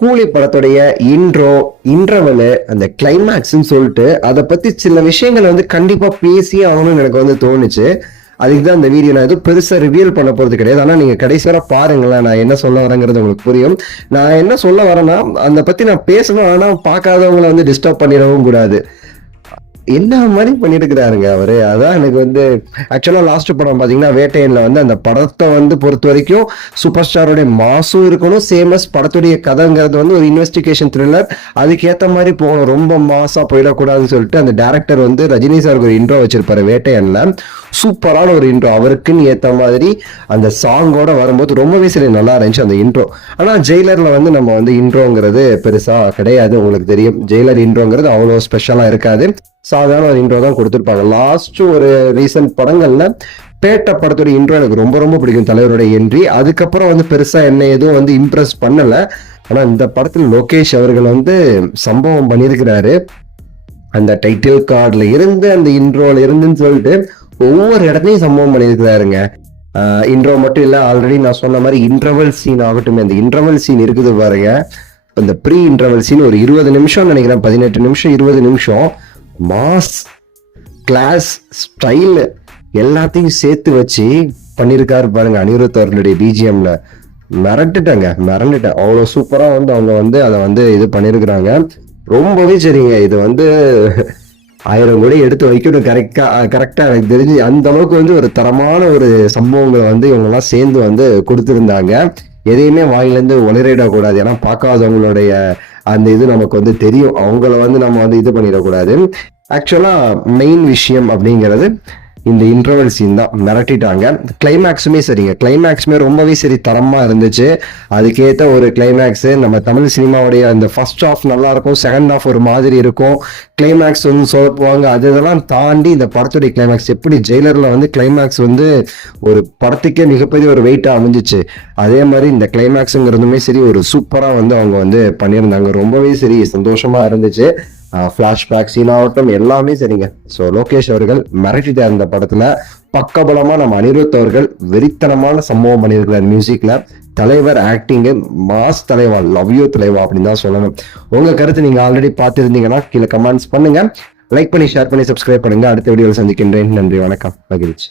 கூலி படத்துடைய இன்ட்ரவலு அந்த கிளைமேக்ஸ்ன்னு சொல்லிட்டு அதை பத்தி சில விஷயங்களை வந்து கண்டிப்பா பேசி ஆகணும்னு எனக்கு வந்து தோணுச்சு. அதுக்கு தான் இந்த வீடியோ நான் எதுவும் பெருசா ரிவீல் பண்ண போறது கிடையாது. ஆனா நீங்க கடைசி வரை பாருங்களேன், நான் என்ன சொல்ல வரேங்கிறது உங்களுக்கு புரியும். நான் என்ன சொல்ல வரேன்னா, அதை பத்தி நான் பேசணும், ஆனா பார்க்காதவங்களை வந்து டிஸ்டர்ப் பண்ணிடவும் கூடாது. என்ன மாதிரி பண்ணிட்டு இருக்கிறாருங்க அவரு. அதான் எனக்கு வந்து ஆக்சுவலா லாஸ்ட் படம் பாத்தீங்கன்னா வேட்டையன்ல வந்து அந்த படத்தை வந்து பொறுத்த வரைக்கும் சூப்பர் ஸ்டாரோடைய மாசும் இருக்கணும், சேமஸ் படத்துடைய கதைங்கிறது வந்து ஒரு இன்வெஸ்டிகேஷன் த்ரில்லர், அதுக்கேற்ற மாதிரி போகணும், ரொம்ப மாசா போயிடக்கூடாதுன்னு சொல்லிட்டு அந்த டேரக்டர் வந்து ரஜினி சாருக்கு ஒரு இன்ட்ரோ வச்சிருப்பாரு வேட்டையன்ல. சூப்பரான ஒரு இன்ட்ரோ, அவருக்குன்னு ஏற்ற மாதிரி அந்த சாங்கோட வரும்போது ரொம்பவே சரி நல்லா இருந்துச்சு அந்த இன்ட்ரோ. ஆனா ஜெயிலர்ல வந்து நம்ம வந்து இன்ட்ரோங்கிறது பெருசா கிடையாது, உங்களுக்கு தெரியும். ஜெயிலர் இன்ட்ரோங்கிறது அவ்வளோ ஸ்பெஷலா இருக்காது, சாதாரண ஒரு இன்ட்ரோ தான் கொடுத்துருப்பாங்க. லாஸ்ட் ஒரு ரீசன்ட் படங்கள்ல பேட்ட படத்தோட இன்ட்ரோ எனக்கு ரொம்ப ரொம்ப பிடிக்கும், தலைவருடைய என்ட்ரி. அதுக்கப்புறம் வந்து பெருசா என்ன எதுவும் வந்து இம்ப்ரெஸ் பண்ணல. ஆனா இந்த படத்துல லோகேஷ் அவர்கள் வந்து சம்பவம் பண்ணியிருக்கிறாரு. அந்த டைட்டில் கார்டுல இருந்து அந்த இன்ட்ரோல இருந்துன்னு சொல்லிட்டு ஒவ்வொரு இடத்துலையும் சம்பவம் பண்ணியிருக்கிறாருங்க. இன்ட்ரோ மட்டும் இல்ல, ஆல்ரெடி நான் சொன்ன மாதிரி இன்டர்வல் சீன் ஆகட்டும், அந்த இன்டர்வல் சீன் இருக்குது பாருங்க, இந்த ப்ரீ இன்டர்வல் சீன் ஒரு 20 நிமிஷம் நினைக்கிறேன், 18 நிமிஷம் 20 நிமிஷம் மாஸ் கிளாஸ் ஸ்டைல் எல்லாத்தையும் சேர்த்து வச்சு பண்ணியிருக்காரு பாருங்க. அனிருத் அவர்களுடைய பிஜிஎம்ல மிரண்டுட்டேன். அவ்வளோ சூப்பரா வந்து அவங்க வந்து அதை வந்து இது பண்ணியிருக்கிறாங்க. ரொம்பவே சரிங்க. இது வந்து 1000 கோடி எடுத்து வைக்கணும் கரெக்டா எனக்கு தெரிஞ்சு. அந்த அளவுக்கு வந்து ஒரு தரமான ஒரு சம்பவங்களை வந்து இவங்க எல்லாம் சேர்ந்து வந்து கொடுத்திருந்தாங்க. எதையுமே வாயிலேருந்து உளறிடக்கூடாது, ஏன்னா பார்க்காதவங்களுடைய அந்த இது நமக்கு வந்து தெரியும், அவங்கள வந்து நம்ம வந்து இது பண்ணிடக்கூடாது. ஆக்சுவலா மெயின் விஷயம் அப்படிங்கிறது இந்த இன்டர்வல் சீன் தான். மிரட்டிட்டாங்க. கிளைமேக்ஸுமே சரிங்க, கிளைமேக்ஸுமே ரொம்பவே சரி தரமா இருந்துச்சு. அதுக்கேற்ற ஒரு கிளைமேக்ஸ். நம்ம தமிழ் சினிமாவுடைய அந்த ஃபர்ஸ்ட் ஹாஃப் நல்லா இருக்கும், செகண்ட் ஹாஃப் ஒரு மாதிரி இருக்கும், கிளைமேக்ஸ் வந்து சொல்லுவாங்க. அதெல்லாம் தாண்டி இந்த படத்துடைய கிளைமேக்ஸ் எப்படி ஜெயிலர்ல வந்து கிளைமேக்ஸ் வந்து ஒரு படத்துக்கே மிகப்பெரிய ஒரு வெயிட்டா அமைஞ்சிச்சு, அதே மாதிரி இந்த கிளைமேக்ஸுங்கிறதுமே சரி ஒரு சூப்பரா வந்து அவங்க வந்து பண்ணியிருந்தாங்க. ரொம்பவே சரி சந்தோஷமா இருந்துச்சு. ஃபிளாஷ்பேக் சீன் ஆகட்டும் எல்லாமே சரிங்க. ஸோ லோகேஷ் அவர்கள் மிரட்டிட்டார் இந்த படத்துல. பக்கபலமா நம்ம அனிருத் அவர்கள் வெறித்தனமான சம்பவம் பண்ணியிருக்கிறார் மியூசிக்ல. தலைவர் ஆக்டிங்கு மாஸ் தலைவா, லவ் யூ தலைவா அப்படின்னு தான் சொல்லணும். உங்க கருத்து நீங்க ஆல்ரெடி பார்த்துருந்தீங்கன்னா கீழே கமெண்ட்ஸ் பண்ணுங்க, லைக் பண்ணி ஷேர் பண்ணி சப்ஸ்கிரைப் பண்ணுங்க. அடுத்த வீடியோவில் சந்திக்கின்றேன். நன்றி, வணக்கம், மகிழ்ச்சி.